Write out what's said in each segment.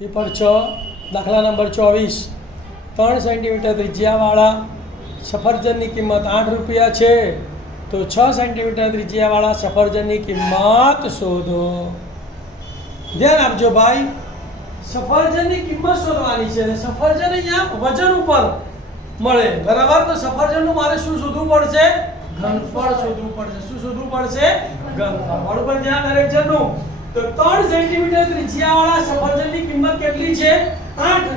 Paper 6 દાખલા number 24 3 centimetre ત્રિજ્યાવાળા સફરજનની કિંમત 8 રૂપિયા છે તો 6 સેન્ટીમીટર ત્રિજ્યાવાળા સફરજનની કિંમત શોધો। ધ્યાન આપજો ભાઈ, સફરજનની કિંમત શોધવાની છે અને સફરજન અહીંયા વજન ઉપર મળે, બરાબર? તો સફરજનનું મારે શું શોધવું પડશે? ઘનફળ શોધવું પડશે। શું શોધવું પડશે? ઘનફળ। બરોબર, ધ્યાન દરેક જણનું। તો 3 સેન્ટીમીટર ત્રિજ્યાવાળા સફરજનની કિંમત કેટલી છે? 8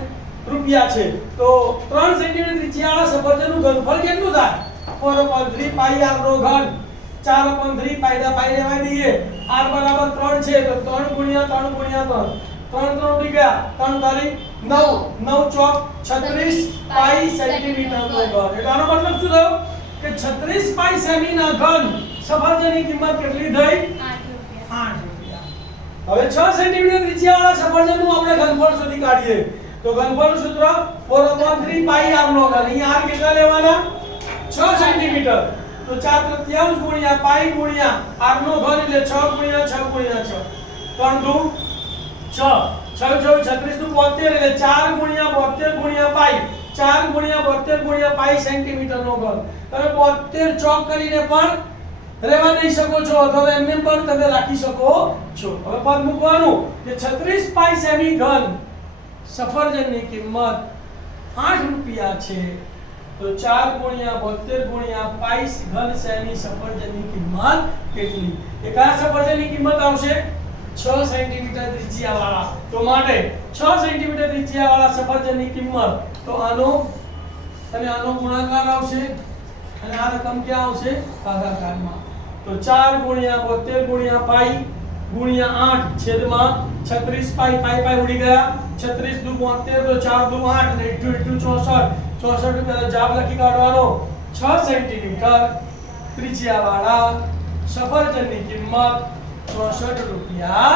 રૂપિયા છે। તો 3 સેન્ટીમીટર ત્રિજ્યાવાળા સફરજનનું ઘનફળ કેટલું થાય? 4/3 પાઈ r નો ઘન 4/3 પાઈ દા પાઈ લેવા દઈએ। r બરાબર 3 છે તો 3 ગુણ્યા 3 ગુણ્યા 3 3 ઉડી ગયા, 3 તારીખ 9 9 ચોક 36 પાઈ સેન્ટીમીટર નો ઘન। એટલે આનો મતલબ શું થયો કે 36 પાઈ સેમી ના ઘન સફરજનની કિંમત કેટલી થઈ? 8 રૂપિયા। હવે 6 સેન્ટીમીટર ત્રિજ્યાવાળા સફરજનનું આપણે ઘનફળ શોધી કાઢીએ તો ઘનફળનું સૂત્ર 4/3 પાઈ r નો ઘન। અહીંયા r કેટલા લેવાના? 6 સેન્ટીમીટર તો 4/3 ગુણ્યા પાઈ ગુણ્યા r નો ઘન એટલે 6 ગુણ્યા 6 ગુણ્યા 6 3 દુ 6 6 6 36 નું 72 એટલે 4 ગુણ્યા 72 ગુણ્યા પાઈ 4 ગુણ્યા 72 ગુણ્યા પાઈ સેન્ટીમીટર નો ઘન। તમે 72 ચોક કરીને પણ રહેવા દઈ શકો છો અથવા એમને પણ તમે રાખી શકો છો। હવે પદ મૂકવાનું કે 36 પાઈ સેમી ઘન સફરજનની કિંમત 8 રૂપિયા છે તો 4 ગુણ્યા 72 ગુણ્યા પાઈ ઘન સેમી સફરજનની કિંમત કેટલી? એ કયા સફરજનની કિંમત આવશે? 6 સેન્ટીમીટર ત્રિજ્યાવાળા। તો માટે 6 સેન્ટીમીટર ત્રિજ્યાવાળા સફરજનની કિંમત તો આનો અને આનો ગુણાકાર આવશે અને આ રકમ ક્યાં આવશે? ભાગાકારમાં। તો 4 ગુણ્યા 72 ગુણ્યા પાઈ ગુણ્યા 8 છેદમાં 36 પાઈ પાઈ પાઈ ઉડી ગયા 36 દુ 72 તો 4 દુ 8 અને 8 64 64 રૂપિયા જવાબ લખી કાઢવાનો। 6 સેન્ટીમીટર ત્રિજ્યાવાળા સફરજનની કિંમત 64 રૂપિયા